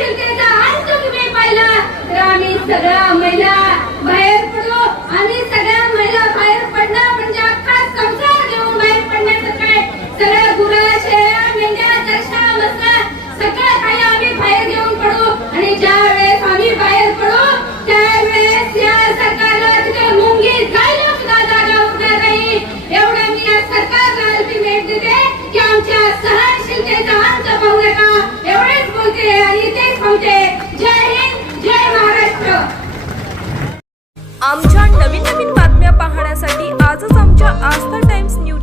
शंकेचा अंत तुम्ही पाहिला. तर आम्ही सगळा महिला बाहेर पडलो आणि सगळ्या Astha Times New